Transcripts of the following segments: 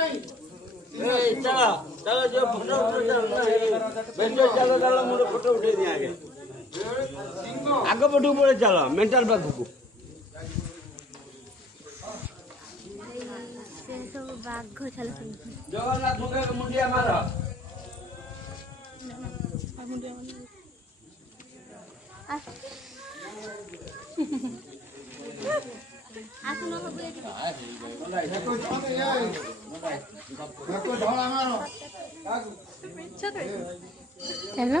चलो चलो जो फोटो उठो चलो चलो चलो मोर फोटो उठे दिया आगे आगे पटू पड़े चलो मेंटल पाखु को जगन्नाथ मुखे मुंडिया मारो चलो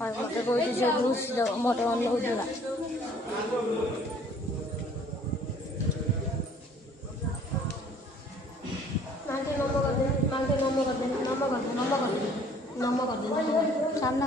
और मोटे कोई जो घुस दो मोटे वाले हो दूँगा मांगे नमो कर दे सामना